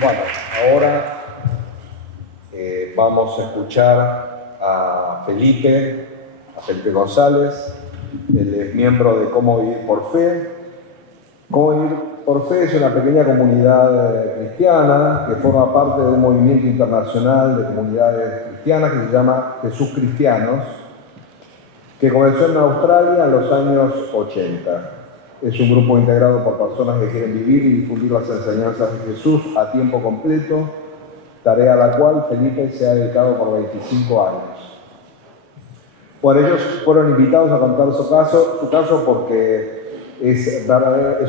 Bueno, ahora vamos a escuchar a Felipe González. Él es miembro de Cómo Vivir por Fe. Cómo Vivir por Fe es una pequeña comunidad cristiana que forma parte de un movimiento internacional de comunidades cristianas que se llama Jesús Cristianos, que comenzó en Australia en los años 80. Es un grupo integrado por personas que quieren vivir y difundir las enseñanzas de Jesús a tiempo completo, tarea a la cual Felipe se ha dedicado por 25 años. Bueno, ellos fueron invitados a contar su caso porque es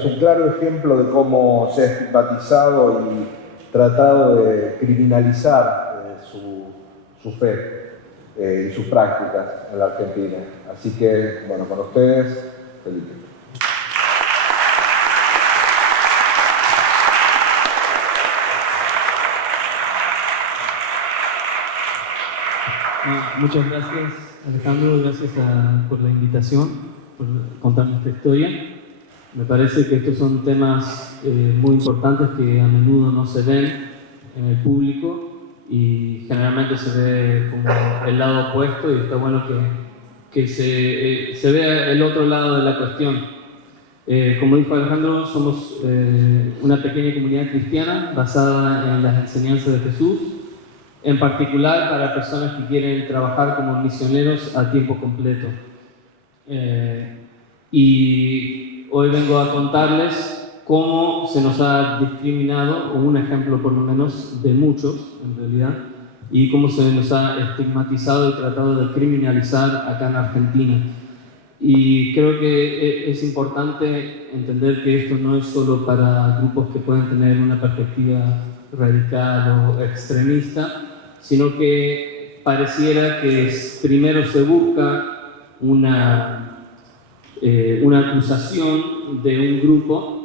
un claro ejemplo de cómo se ha estigmatizado y tratado de criminalizar su fe y sus prácticas en la Argentina. Así que, bueno, con ustedes, Felipe. Muchas gracias, Alejandro, gracias por la invitación, por contar nuestra historia. Me parece que estos son temas muy importantes que a menudo no se ven en el público y generalmente se ve como el lado opuesto, y está bueno que se vea el otro lado de la cuestión. Como dijo Alejandro, somos una pequeña comunidad cristiana basada en las enseñanzas de Jesús, en particular para personas que quieren trabajar como misioneros a tiempo completo. Y hoy vengo a contarles cómo se nos ha discriminado, o un ejemplo por lo menos de muchos en realidad, y cómo se nos ha estigmatizado y tratado de criminalizar acá en Argentina. Y creo que es importante entender que esto no es solo para grupos que pueden tener una perspectiva radical o extremista, sino que pareciera que primero se busca una acusación de un grupo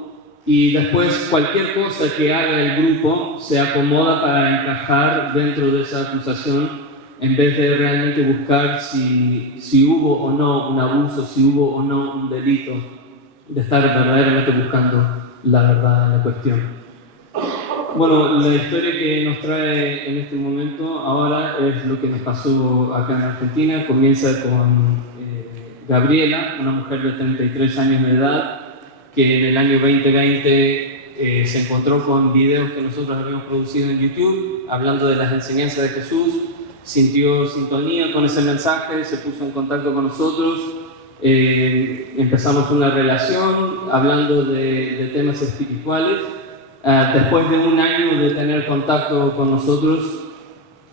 y después cualquier cosa que haga el grupo se acomoda para encajar dentro de esa acusación, en vez de realmente buscar si hubo o no un abuso, si hubo o no un delito, de estar verdaderamente buscando la verdad en la cuestión. Bueno, la historia que nos trae en este momento ahora es lo que nos pasó acá en Argentina. Comienza con Gabriela, una mujer de 33 años de edad, que en el año 2020 se encontró con videos que nosotros habíamos producido en YouTube, hablando de las enseñanzas de Jesús, sintió sintonía con ese mensaje, se puso en contacto con nosotros, empezamos una relación hablando de temas espirituales. Después de un año de tener contacto con nosotros,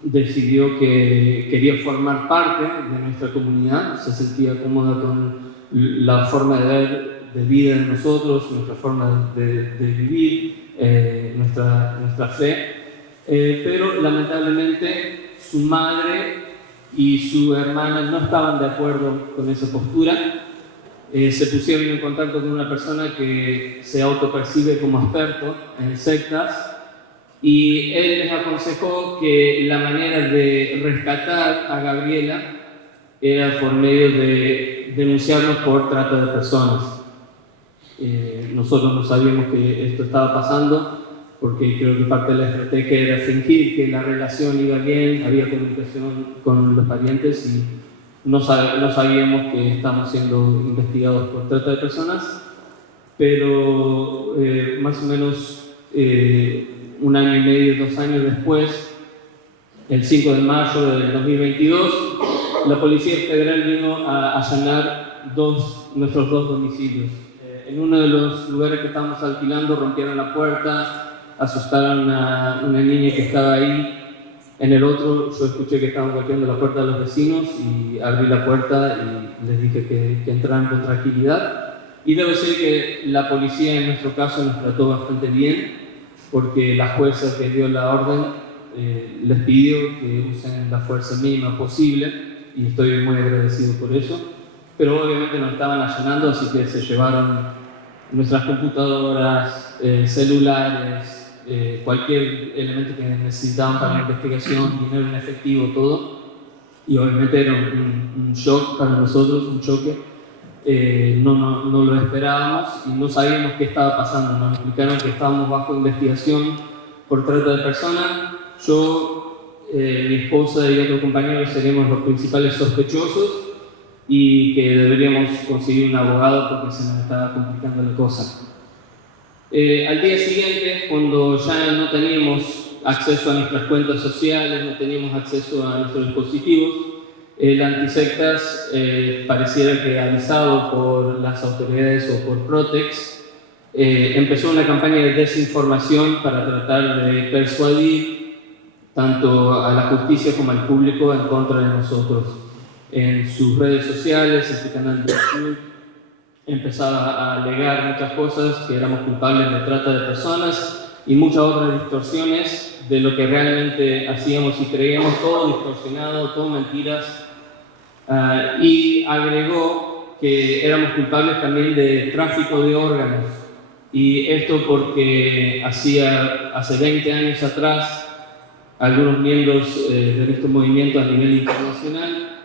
decidió que quería formar parte de nuestra comunidad, se sentía cómoda con la forma de ver de vida de nosotros, nuestra forma de vivir, nuestra fe, pero lamentablemente su madre y su hermana no estaban de acuerdo con esa postura. Se pusieron en contacto con una persona que se autopercibe como experto en sectas, y él les aconsejó que la manera de rescatar a Gabriela era por medio de denunciarnos por trata de personas. Nosotros no sabíamos que esto estaba pasando, porque creo que parte de la estrategia era fingir que la relación iba bien, había comunicación con los parientes, y no sabíamos que estábamos siendo investigados por trata de personas, pero más o menos un año y medio, 2 años después, el 5 de mayo del 2022, la Policía Federal vino a allanar nuestros dos domicilios. En uno de los lugares que estábamos alquilando rompieron la puerta, asustaron a una niña que estaba ahí. En el otro yo escuché que estaban golpeando la puerta de los vecinos y abrí la puerta y les dije que entraran con tranquilidad. Y debo decir que la policía en nuestro caso nos trató bastante bien, porque la jueza que dio la orden les pidió que usen la fuerza mínima posible, y estoy muy agradecido por eso. Pero obviamente nos estaban allanando, así que se llevaron nuestras computadoras, celulares, cualquier elemento que necesitaban para la investigación, dinero en efectivo, todo. Y obviamente era un shock para nosotros, un choque. No lo esperábamos y no sabíamos qué estaba pasando. Nos explicaron que estábamos bajo investigación por trata de personas. Yo, mi esposa y otro compañero seremos los principales sospechosos y que deberíamos conseguir un abogado porque se nos estaba complicando la cosa. Al día siguiente, cuando ya no teníamos acceso a nuestras cuentas sociales, no teníamos acceso a nuestros dispositivos, el Antisectas pareciera que avisado por las autoridades o por Protex, empezó una campaña de desinformación para tratar de persuadir tanto a la justicia como al público en contra de nosotros. En sus redes sociales, en su canal de YouTube, empezaba a alegar muchas cosas, que éramos culpables de trata de personas y muchas otras distorsiones de lo que realmente hacíamos y creíamos, todo distorsionado, todo mentiras. Y agregó que éramos culpables también de tráfico de órganos. Y esto porque hace 20 años atrás, algunos miembros de nuestro movimiento a nivel internacional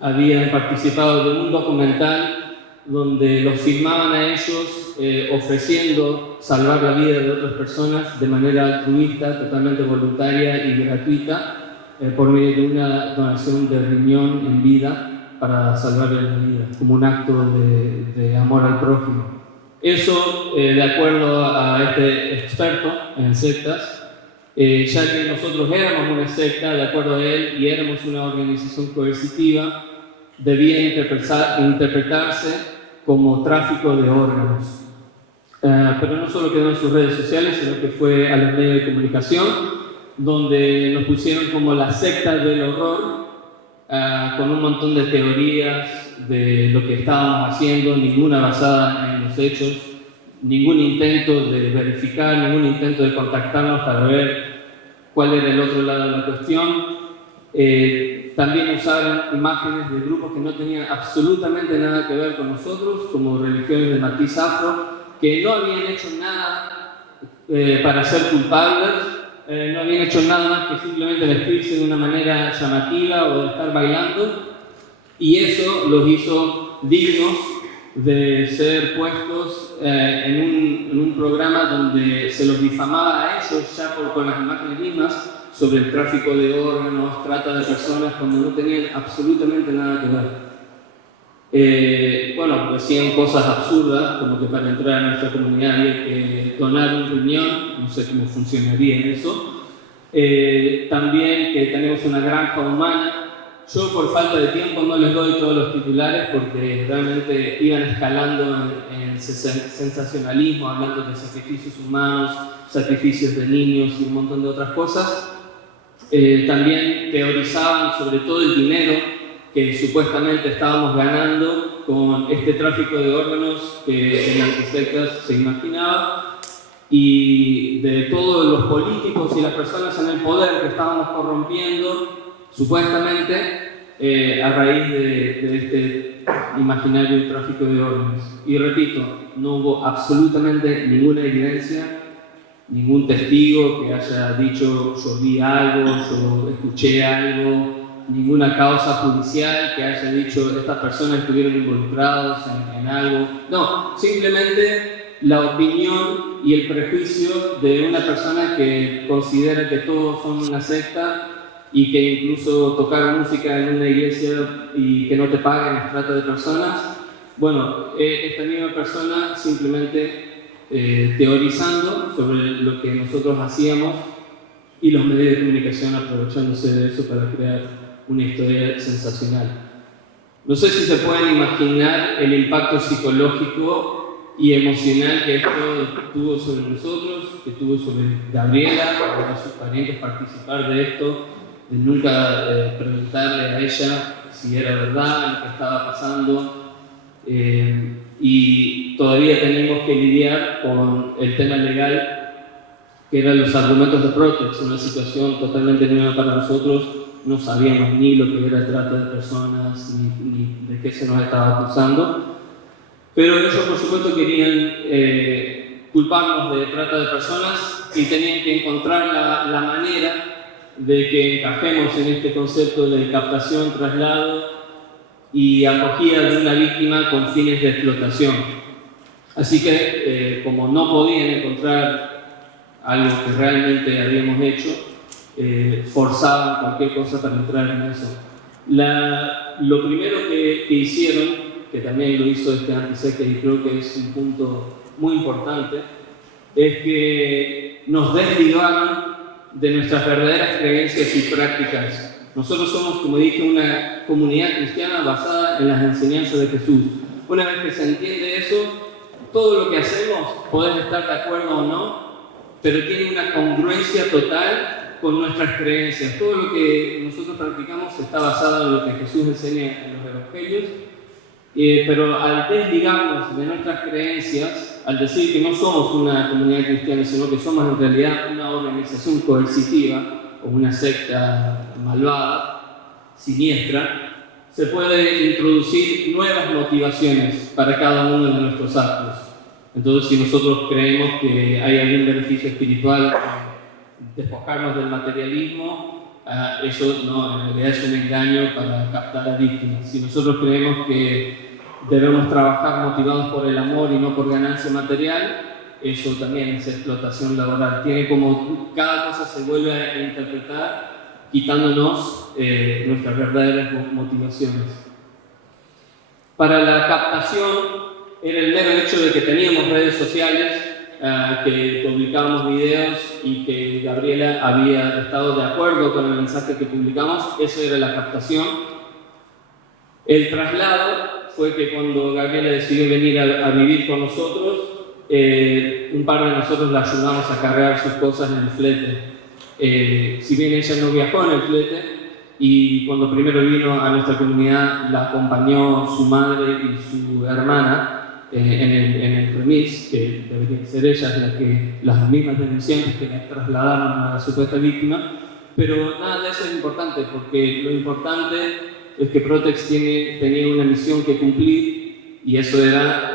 habían participado de un documental donde los filmaban a ellos ofreciendo salvar la vida de otras personas de manera altruista, totalmente voluntaria y gratuita, por medio de una donación de riñón en vida para salvarle la vida, como un acto de amor al prójimo. Eso, de acuerdo a este experto en sectas, ya que nosotros éramos una secta, de acuerdo a él, y éramos una organización coercitiva, debía interpretarse como tráfico de órganos. Pero no solo quedó en sus redes sociales, sino que fue a los medios de comunicación, donde nos pusieron como la secta del horror, con un montón de teorías de lo que estábamos haciendo, ninguna basada en los hechos, ningún intento de verificar, ningún intento de contactarnos para ver cuál era el otro lado de la cuestión. También usaron imágenes de grupos que no tenían absolutamente nada que ver con nosotros, como religiones de matiz afro, que no habían hecho nada para ser culpables, no habían hecho nada más que simplemente vestirse de una manera llamativa o de estar bailando, y eso los hizo dignos de ser puestos en un programa donde se los difamaba a ellos ya con las imágenes mismas sobre el tráfico de órganos, trata de personas, cuando no tenían absolutamente nada que ver. Bueno, decían cosas absurdas, como que para entrar a nuestra comunidad había que donar un riñón, no sé cómo funcionaría eso. También que tenemos una granja humana. Yo, por falta de tiempo, no les doy todos los titulares porque realmente iban escalando en sensacionalismo, hablando de sacrificios humanos, sacrificios de niños y un montón de otras cosas. También teorizaban sobre todo el dinero que supuestamente estábamos ganando con este tráfico de órganos que en Antisectas se imaginaba, y de todos los políticos y las personas en el poder que estábamos corrompiendo supuestamente a raíz de este imaginario tráfico de órganos. Y repito, no hubo absolutamente ninguna evidencia, ningún testigo que haya dicho yo vi algo, yo escuché algo, ninguna causa judicial que haya dicho estas personas estuvieron involucrados en algo. No, simplemente la opinión y el prejuicio de una persona que considera que todos son una secta y que incluso tocar música en una iglesia y que no te paguen es trata de personas. Bueno, esta misma persona simplemente teorizando sobre lo que nosotros hacíamos y los medios de comunicación aprovechándose de eso para crear una historia sensacional. No sé si se pueden imaginar el impacto psicológico y emocional que esto tuvo sobre nosotros, que tuvo sobre Gabriela, para sus parientes participar de esto, de nunca preguntarle a ella si era verdad lo que estaba pasando. Y todavía tenemos que lidiar con el tema legal, que eran los argumentos de Protex, una situación totalmente nueva para nosotros. No sabíamos ni lo que era trata de personas, ni de qué se nos estaba acusando. Pero ellos, por supuesto, querían culparnos de trata de personas y tenían que encontrar la manera de que encajemos en este concepto de captación, traslado y acogida de una víctima con fines de explotación. Así que, como no podían encontrar algo que realmente habíamos hecho, forzaban cualquier cosa para entrar en eso. Lo primero que hicieron, que también lo hizo este antisecta y creo que es un punto muy importante, es que nos desligaron de nuestras verdaderas creencias y prácticas. Nosotros somos, como dije, una comunidad cristiana basada en las enseñanzas de Jesús. Una vez que se entiende eso, todo lo que hacemos, podés estar de acuerdo o no, pero tiene una congruencia total con nuestras creencias. Todo lo que nosotros practicamos está basado en lo que Jesús enseña en los evangelios, pero al desligarnos de nuestras creencias, al decir que no somos una comunidad cristiana, sino que somos en realidad una organización coercitiva o una secta malvada, siniestra, se puede introducir nuevas motivaciones para cada uno de nuestros actos. Entonces, si nosotros creemos que hay algún beneficio espiritual, despojarnos del materialismo, eso no, en realidad es un engaño para captar a víctimas. Si nosotros creemos que debemos trabajar motivados por el amor y no por ganancia material, eso también es explotación laboral. Tiene como cada cosa se vuelve a interpretar quitándonos nuestras verdaderas motivaciones. Para la captación era el mero hecho de que teníamos redes sociales, que publicábamos videos y que Gabriela había estado de acuerdo con el mensaje que publicamos. Eso era la captación. El traslado fue que cuando Gabriela decidió venir a vivir con nosotros, un par de nosotros la ayudamos a cargar sus cosas en el flete. Si bien ella no viajó en el flete, y cuando primero vino a nuestra comunidad la acompañó su madre y su hermana en el remis, que deberían ser ellas las mismas denunciantes que las trasladaron a la supuesta víctima, pero nada de eso es importante, porque lo importante es que Protex tenía una misión que cumplir, y eso era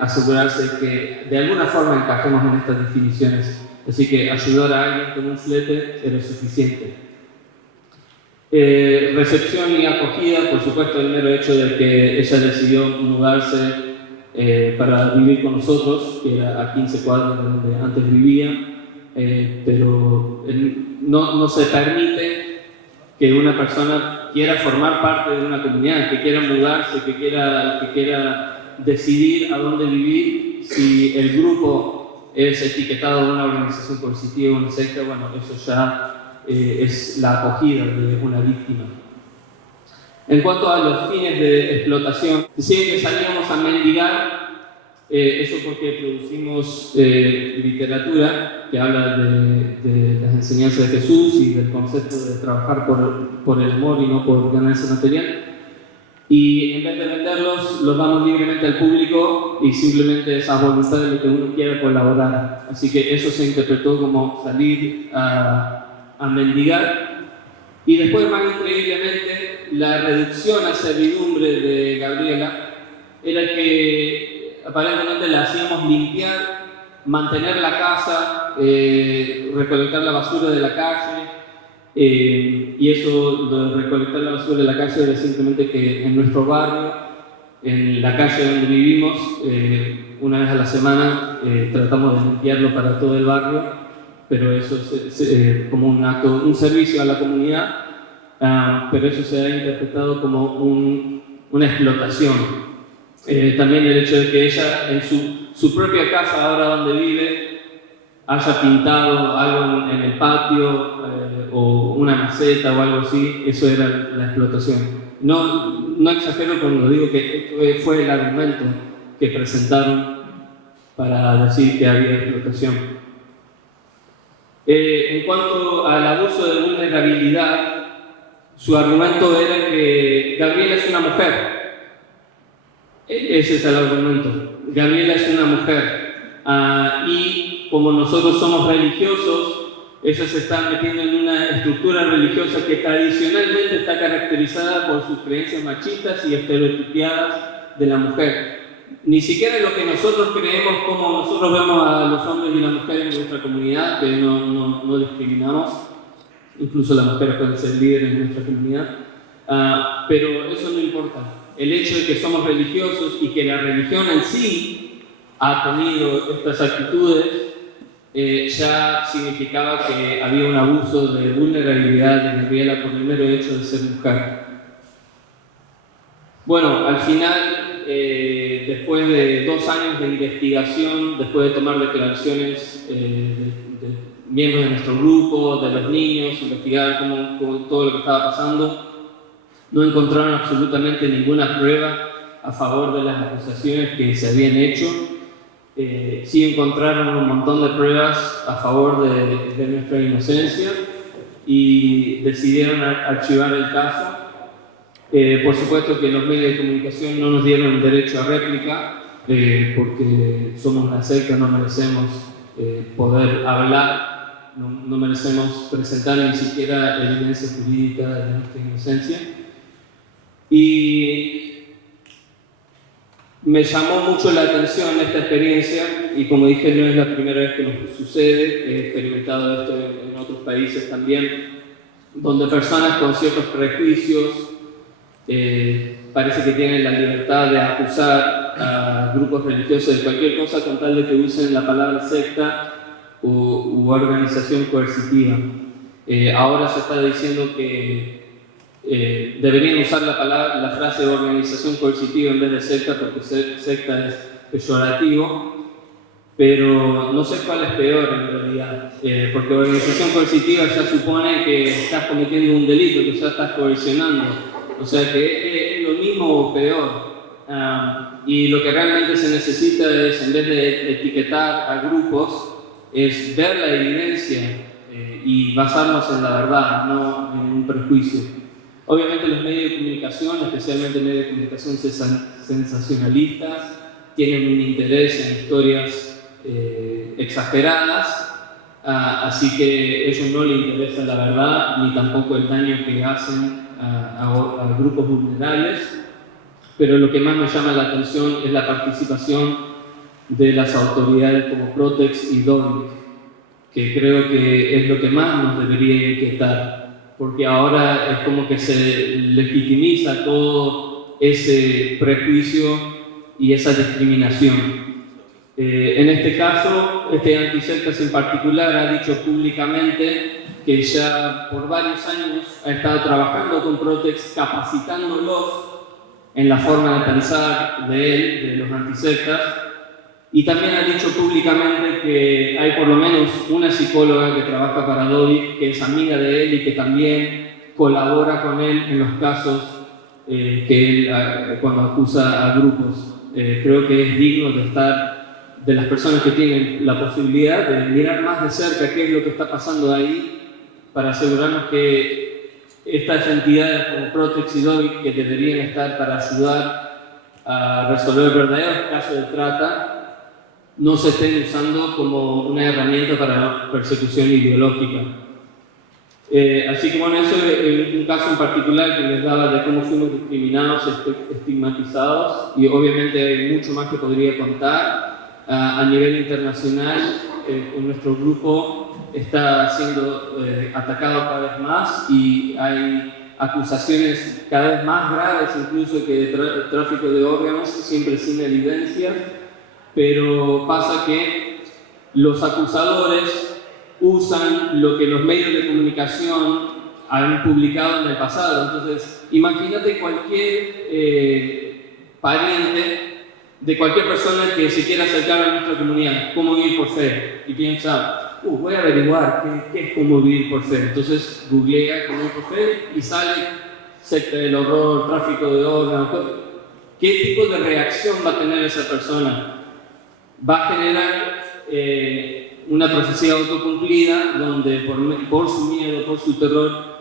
asegurarse que de alguna forma encajemos en estas definiciones. Así que ayudar a alguien con un flete era suficiente. Recepción y acogida, por supuesto, el mero hecho de que ella decidió mudarse para vivir con nosotros, que era a 15 cuadras de donde antes vivía, pero no se permite que una persona quiera formar parte de una comunidad, que quiera mudarse, que quiera decidir a dónde vivir, si el grupo es etiquetado de una organización coercitiva o una secta. Bueno, eso ya es la acogida de una víctima. En cuanto a los fines de explotación, decían que salíamos a mendigar, eso porque producimos literatura que habla de las enseñanzas de Jesús y del concepto de trabajar por el amor y no por ganancia material. Y en vez de venderlos, los damos libremente al público y simplemente es a voluntad de lo que uno quiera colaborar. Así que eso se interpretó como salir a mendigar. Y después, más increíblemente, la reducción a servidumbre de Gabriela era que aparentemente la hacíamos limpiar, mantener la casa, recolectar la basura de la calle, y eso de recolectar la basura de la calle era simplemente que en nuestro barrio, en la calle donde vivimos, una vez a la semana tratamos de limpiarlo para todo el barrio, pero eso es como un acto, un servicio a la comunidad, pero eso se ha interpretado como una explotación. También el hecho de que ella en su propia casa, ahora donde vive, haya pintado algo en el patio o una maceta o algo así, eso era la explotación. No exagero cuando digo que fue el argumento que presentaron para decir que había explotación. En cuanto al abuso de vulnerabilidad, su argumento era que Gabriela es una mujer. Ese es el argumento. Gabriela es una mujer. Y como nosotros somos religiosos, ellos se están metiendo en una estructura religiosa que tradicionalmente está caracterizada por sus creencias machistas y estereotipadas de la mujer. Ni siquiera lo que nosotros creemos, como nosotros vemos a los hombres y las mujeres en nuestra comunidad, que no discriminamos, incluso las mujeres pueden ser líderes en nuestra comunidad, pero eso no importa. El hecho de que somos religiosos y que la religión en sí ha tenido estas actitudes ya significaba que había un abuso de vulnerabilidad de Gabriela por el mero hecho de ser mujer. Bueno, al final, después de 2 años de investigación, después de tomar declaraciones de miembros de nuestro grupo, de los niños, investigar cómo todo lo que estaba pasando, no encontraron absolutamente ninguna prueba a favor de las acusaciones que se habían hecho. Sí encontraron un montón de pruebas a favor de nuestra inocencia y decidieron archivar el caso. Por supuesto que los medios de comunicación no nos dieron derecho a réplica, porque somos una secta, no merecemos poder hablar, no merecemos presentar ni siquiera evidencia jurídica de nuestra inocencia. Y me llamó mucho la atención esta experiencia, y como dije, no es la primera vez que nos sucede, he experimentado esto en otros países también, donde personas con ciertos prejuicios parece que tienen la libertad de acusar a grupos religiosos de cualquier cosa con tal de que usen la palabra secta u organización coercitiva. Ahora se está diciendo que deberían usar la frase de organización coercitiva en vez de secta, porque secta es peyorativo, pero no sé cuál es peor en realidad, porque organización coercitiva ya supone que estás cometiendo un delito, que ya estás coercionando. O sea que es lo mismo o peor. Y lo que realmente se necesita es, en vez de etiquetar a grupos, es ver la evidencia y basarnos en la verdad, no en un prejuicio. Obviamente los medios de comunicación, especialmente medios de comunicación sensacionalistas, tienen un interés en historias exageradas, así que a ellos no les interesa la verdad ni tampoco el daño que hacen a grupos vulnerables, pero lo que más me llama la atención es la participación de las autoridades como Protex y Domic, que creo que es lo que más nos debería inquietar, porque ahora es como que se legitimiza todo ese prejuicio y esa discriminación. En este caso, este antisectas en particular ha dicho públicamente que ya por varios años ha estado trabajando con Protex, capacitándolos en la forma de pensar de él, de los antisectas, y también ha dicho públicamente que hay por lo menos una psicóloga que trabaja para Dovic, que es amiga de él y que también colabora con él en los casos que él cuando acusa a grupos. Creo que es digno de estar de las personas que tienen la posibilidad de mirar más de cerca qué es lo que está pasando ahí, para asegurarnos que estas entidades como Protex y Dovic, que deberían estar para ayudar a resolver verdaderos casos de trata, no se estén usando como una herramienta para la persecución ideológica. Así que bueno, eso es un caso en particular que les daba de cómo fuimos discriminados, estigmatizados, y obviamente hay mucho más que podría contar. A nivel internacional, nuestro grupo está siendo atacado cada vez más y hay acusaciones cada vez más graves, incluso que de tráfico de órganos, siempre sin evidencia, pero pasa que los acusadores usan lo que los medios de comunicación han publicado en el pasado. Entonces, imagínate cualquier pariente de cualquier persona que se quiera acercar a nuestra comunidad, cómo vivir por fe, y piensa, voy a averiguar qué es cómo vivir por fe. Entonces googlea cómo vivir por fe y sale secta del horror, tráfico de órganos. ¿Qué tipo de reacción va a tener esa persona? Va a generar una profecía autocumplida donde por su miedo, por su terror,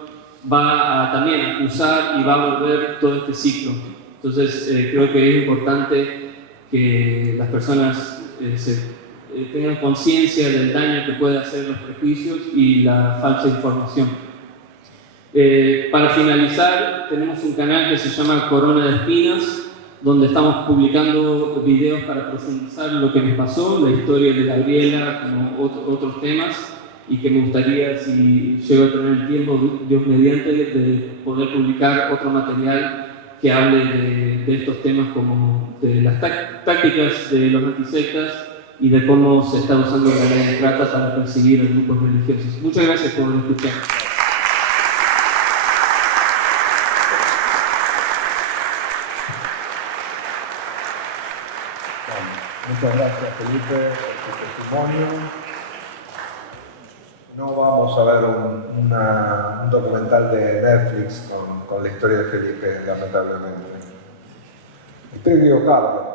va a también acusar y va a volver todo este ciclo. Entonces creo que es importante que las personas tengan conciencia del daño que puede hacer los prejuicios y la falsa información. Para finalizar, tenemos un canal que se llama Corona de Espinas, donde estamos publicando videos para profundizar lo que nos pasó, la historia de Gabriela, como otros temas, y que me gustaría, si llego a tener el tiempo, Dios mediante, de poder publicar otro material que hable de estos temas, como de las tácticas de los antisectas y de cómo se está usando la ley de trata para perseguir a grupos religiosos. Muchas gracias por escuchar. Muchas gracias, Felipe, por tu testimonio. No vamos a ver un documental de Netflix con la historia de Felipe, lamentablemente. Espero equivocarme.